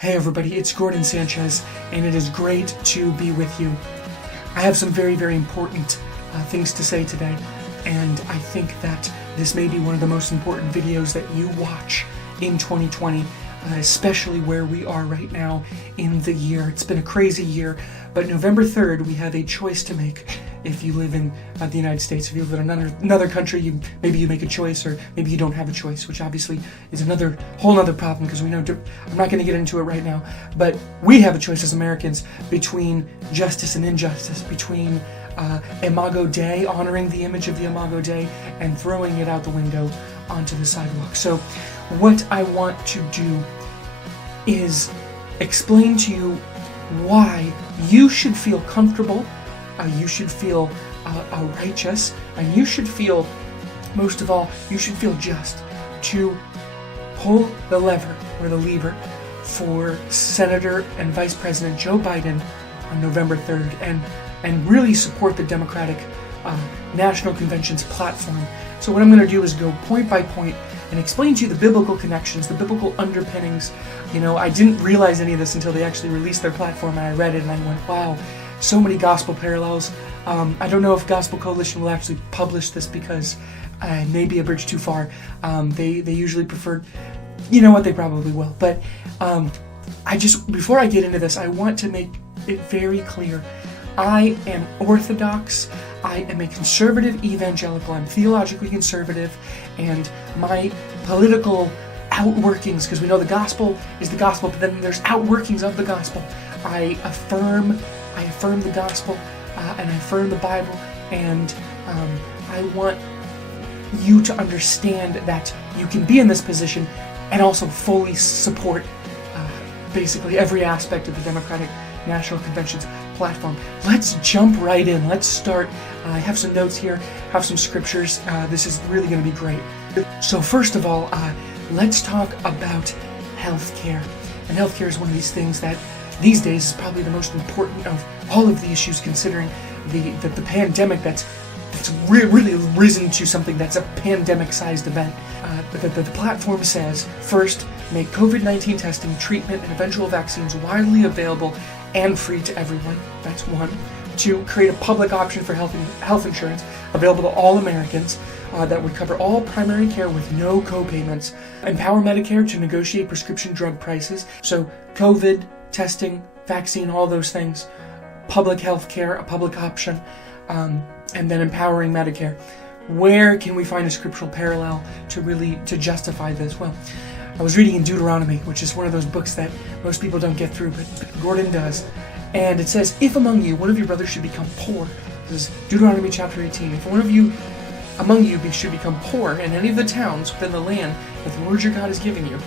Hey everybody, it's Gordon Sanchez, and it is great to be with you. I have some very, very important things to say today, and I think that this may be one of the most important videos that you watch in 2020, especially where we are right now in the year. It's been a crazy year, but November 3rd, we have a choice to make. If you live in the United States, if you live in another country, maybe you make a choice, or maybe you don't have a choice, which obviously is another whole other problem, because we know, I'm not going to get into it right now, but we have a choice as Americans between justice and injustice, between Imago Dei, honoring the image of the Imago Dei, and throwing it out the window onto the sidewalk. So what I want to do is explain to you why you should feel comfortable, you should feel righteous, and you should feel, most of all, you should feel just to pull the lever or the lever for Senator and Vice President Joe Biden on November 3rd and really support the Democratic National Convention's platform. So what I'm going to do is go point by point and explain to you the biblical connections, the biblical underpinnings. You know, I didn't realize any of this until they actually released their platform, and I read it and I went, wow, so many gospel parallels. I don't know if Gospel Coalition will actually publish this, because it may be a bridge too far. They usually prefer, you know what, they probably will. But before I get into this, I want to make it very clear. I am Orthodox. I am a conservative evangelical. I'm theologically conservative, and my political outworkings, because we know the gospel is the gospel, but then there's outworkings of the gospel. I affirm the gospel, and I affirm the Bible, and I want you to understand that you can be in this position and also fully support basically every aspect of the Democratic National Convention's platform. Let's jump right in. Let's start. I have some notes here, have some scriptures. This is really going to be great. So first of all, let's talk about healthcare. And healthcare is one of these things that these days is probably the most important of all of the issues, considering the pandemic that's really risen to something that's a pandemic-sized event. The platform says, first, make COVID-19 testing, treatment, and eventual vaccines widely available and free to everyone. That's one. Two, create a public option for health insurance available to all Americans that would cover all primary care with no co-payments. Empower Medicare to negotiate prescription drug prices. So COVID, testing, vaccine, all those things, public health care, a public option, and then empowering Medicare. Where can we find a scriptural parallel to justify this? Well, I was reading in Deuteronomy, which is one of those books that most people don't get through, but Gordon does. And it says, if among you one of your brothers should become poor, this is Deuteronomy chapter 18, if one of you among you should become poor in any of the towns within the land that the Lord your God is giving you,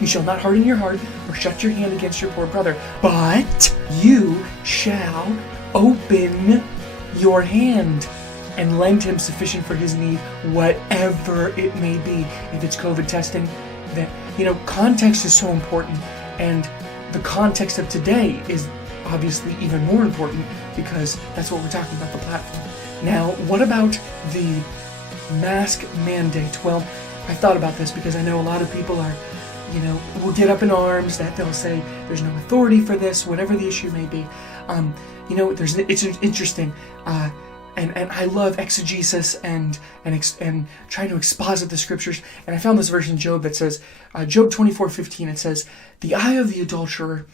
you shall not harden your heart or shut your hand against your poor brother, but you shall open your hand and lend him sufficient for his need, whatever it may be. If it's COVID testing, that, you know, context is so important, and the context of today is obviously even more important, because that's what we're talking about, the platform. Now, what about the mask mandate? Well, I thought about this because I know a lot of people are, you know, will get up in arms, that they'll say there's no authority for this, whatever the issue may be. You know, it's interesting, and I love exegesis and trying to exposit the scriptures. And I found this verse in Job that says, Job 24:15. It says, "The eye of the adulterer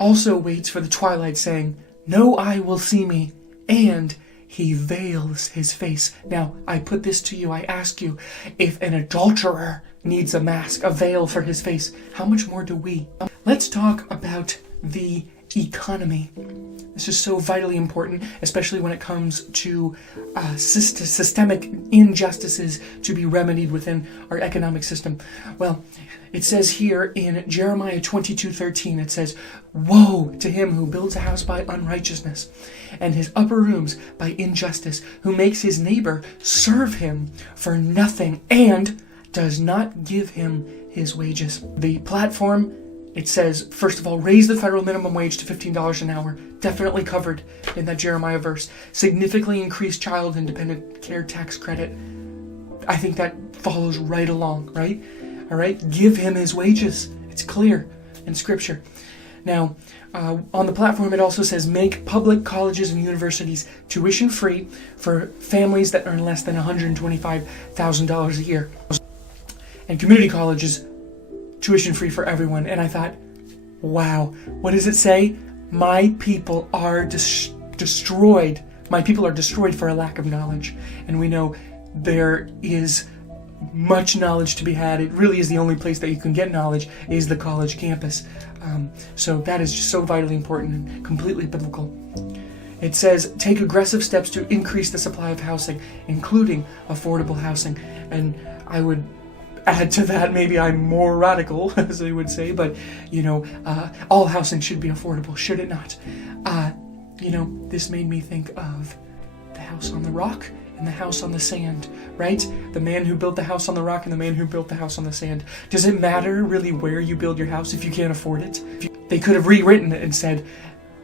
also waits for the twilight, saying, no eye will see me, and he veils his face." Now, I put this to you. I ask you, if an adulterer needs a mask, a veil for his face, how much more do we? Let's talk about the economy. This is so vitally important, especially when it comes to systemic injustices to be remedied within our economic system. Well, it says here in Jeremiah 22:13, it says, "Woe to him who builds a house by unrighteousness, and his upper rooms by injustice, who makes his neighbor serve him for nothing, and does not give him his wages." The platform, it says, first of all, raise the federal minimum wage to $15 an hour. Definitely covered in that Jeremiah verse. Significantly increase child and dependent care tax credit. I think that follows right along, right? All right? Give him his wages. It's clear. in Scripture. Now, on the platform, it also says make public colleges and universities tuition free for families that earn less than $125,000 a year, and community colleges tuition free for everyone. And I thought, wow, what does it say? My people are destroyed. My people are destroyed for a lack of knowledge. And we know there is much knowledge to be had. It really is the only place that you can get knowledge is the college campus. So that is just so vitally important and completely biblical. It says, take aggressive steps to increase the supply of housing, including affordable housing. And I would add to that, maybe I'm more radical, as they would say, but, all housing should be affordable, should it not? This made me think of the house on the rock and the house on the sand, right? The man who built the house on the rock and the man who built the house on the sand. Does it matter really where you build your house if you can't afford it? They could have rewritten it and said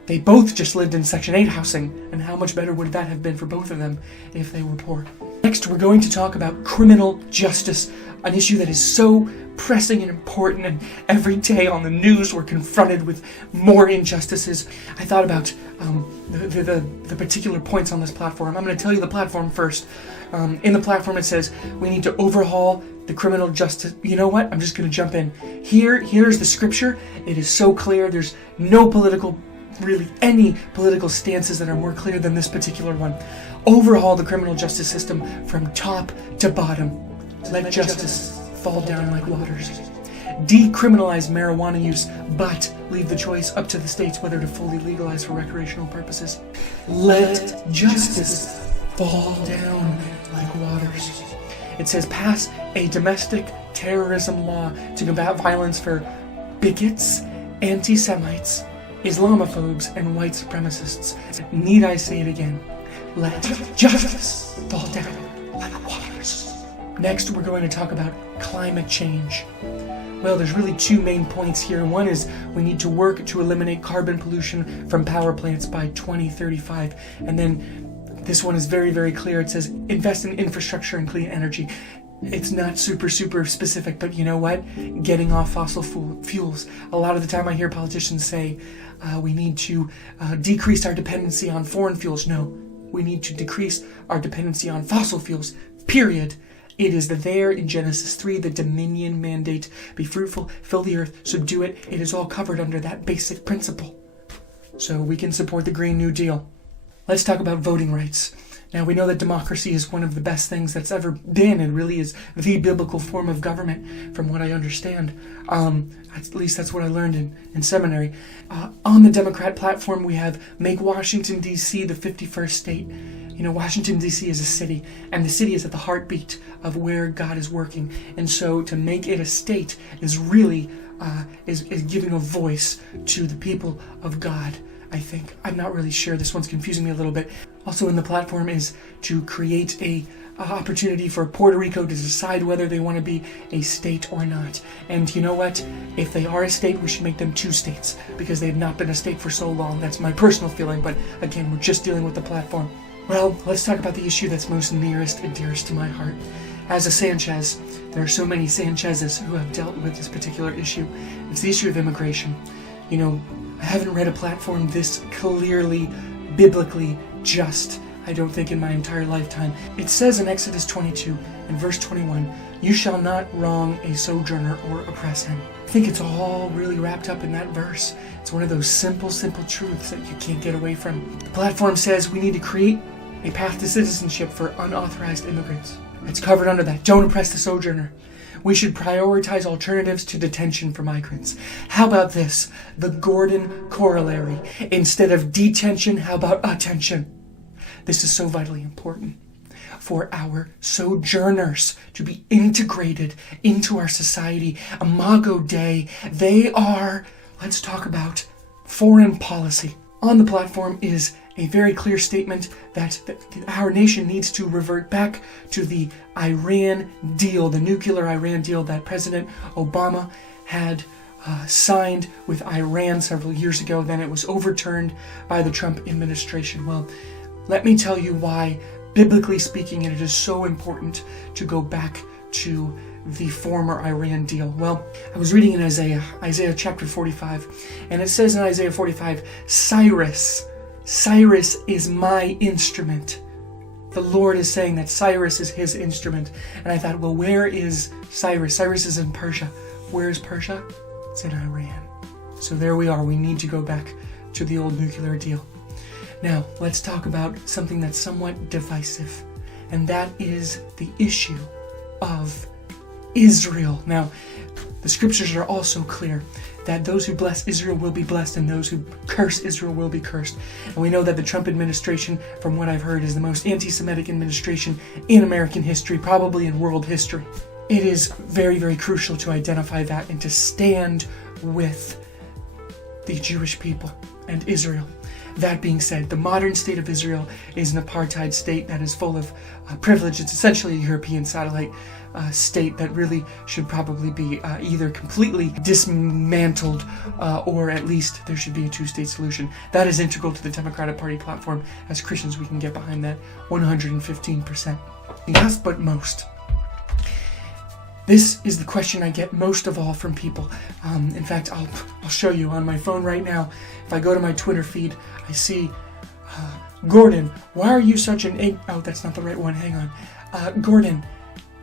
they both just lived in Section 8 housing, and how much better would that have been for both of them if they were poor? Next, we're going to talk about criminal justice, an issue that is so pressing and important, and every day on the news we're confronted with more injustices. I thought about the particular points on this platform. I'm going to tell you the platform first. In the platform it says we need to overhaul the criminal justice. You know what? I'm just going to jump in. Here's the scripture. It is so clear. There's no any political stances that are more clear than this particular one. Overhaul the criminal justice system from top to bottom. Let justice fall down like waters. Decriminalize marijuana use, but leave the choice up to the states whether to fully legalize for recreational purposes. Let justice fall down like waters. It says pass a domestic terrorism law to combat violence for bigots, anti-Semites, Islamophobes, and white supremacists. Need I say it again? Let justice fall down like waters. Next, we're going to talk about climate change. Well, there's really two main points here. One is we need to work to eliminate carbon pollution from power plants by 2035. And then this one is very, very clear. It says invest in infrastructure and clean energy. It's not super specific, but you know what? Getting off fossil fuels. A lot of the time I hear politicians say we need to decrease our dependency on foreign fuels. No, we need to decrease our dependency on fossil fuels, period. It is there in Genesis 3, the dominion mandate. Be fruitful, fill the earth, subdue it. It is all covered under that basic principle. So we can support the Green New Deal. Let's talk about voting rights. Now, we know that democracy is one of the best things that's ever been, and really is the biblical form of government, from what I understand. At least that's what I learned in seminary. On the Democrat platform, we have make Washington, D.C. the 51st state. Washington, D.C. is a city, and the city is at the heartbeat of where God is working. And so to make it a state is really is giving a voice to the people of God, I think. I'm not really sure. This one's confusing me a little bit. Also in the platform is to create a opportunity for Puerto Rico to decide whether they want to be a state or not. And you know what? If they are a state, we should make them two states, because they've not been a state for so long. That's my personal feeling, but again, we're just dealing with the platform. Well, let's talk about the issue that's most nearest and dearest to my heart. As a Sanchez, there are so many Sanchezes who have dealt with this particular issue. It's the issue of immigration. I haven't read a platform this clearly, biblically just, I don't think, in my entire lifetime. It says in Exodus 22, in verse 21, you shall not wrong a sojourner or oppress him. I think it's all really wrapped up in that verse. It's one of those simple truths that you can't get away from. The platform says we need to create a path to citizenship for unauthorized immigrants. It's covered under that. Don't oppress the sojourner. We should prioritize alternatives to detention for migrants. How about this? The Gordon corollary. Instead of detention, how about attention? This is so vitally important for our sojourners to be integrated into our society. Imago Dei. They are, let's talk about foreign policy. On the platform is a very clear statement that our nation needs to revert back to the Iran deal, the nuclear Iran deal that President Obama had signed with Iran several years ago. Then it was overturned by the Trump administration. Well, let me tell you why, biblically speaking, it is so important to go back to the former Iran deal? Well, I was reading in Isaiah chapter 45, and it says in Isaiah 45, Cyrus is my instrument. The Lord is saying that Cyrus is his instrument. And I thought, well, where is Cyrus? Cyrus is in Persia. Where is Persia? It's in Iran. So there we are. We need to go back to the old nuclear deal. Now, let's talk about something that's somewhat divisive, and that is the issue of Israel. Now, the scriptures are also clear that those who bless Israel will be blessed and those who curse Israel will be cursed. And we know that the Trump administration, from what I've heard, is the most anti-Semitic administration in American history, probably in world history. It is very, very crucial to identify that and to stand with the Jewish people and Israel. That being said, the modern state of Israel is an apartheid state that is full of privilege. It's essentially a European satellite state that really should probably be either completely dismantled or at least there should be a two-state solution. That is integral to the Democratic Party platform. As Christians, we can get behind that 115%. Last but most, this is the question I get most of all from people. In fact, I'll show you on my phone right now. If I go to my Twitter feed, I see, Gordon, why are you such an... Oh, that's not the right one. Hang on. Gordon,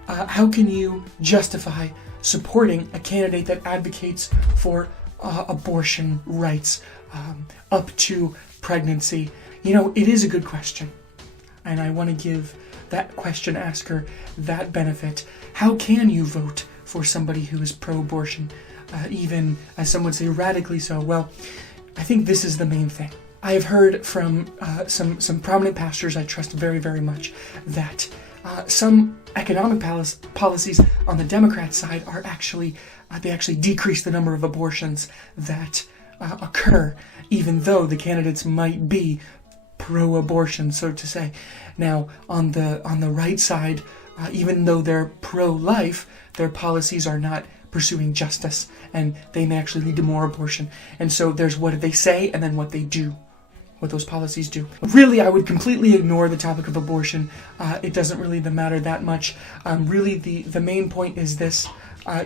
how can you justify supporting a candidate that advocates for abortion rights up to pregnancy? You know, it is a good question, and I want to give that question asker that benefit. How can you vote for somebody who is pro-abortion, even, as some would say, radically so? Well, I think this is the main thing. I have heard from some prominent pastors I trust very, very much that some economic policies on the Democrat side are actually decrease the number of abortions that occur, even though the candidates might be pro-abortion, so to say. Now, on the right side, even though they're pro-life, their policies are not pursuing justice, and they may actually lead to more abortion. And so there's what they say and then what they do, what those policies do. Really, I would completely ignore the topic of abortion. It doesn't really matter that much. Really, the main point is this.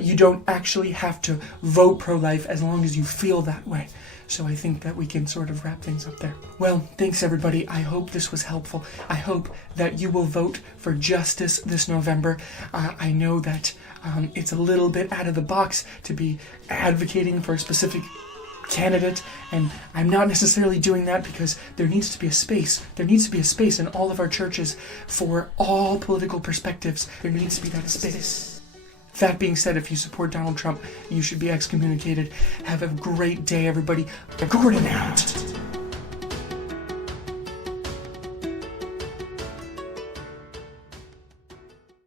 You don't actually have to vote pro-life as long as you feel that way. So I think that we can sort of wrap things up there. Well, thanks everybody. I hope this was helpful. I hope that you will vote for justice this November. I know that it's a little bit out of the box to be advocating for a specific candidate, and I'm not necessarily doing that because there needs to be a space. There needs to be a space in all of our churches for all political perspectives. There needs to be that space. That being said, if you support Donald Trump, you should be excommunicated. Have a great day, everybody. Gordon out.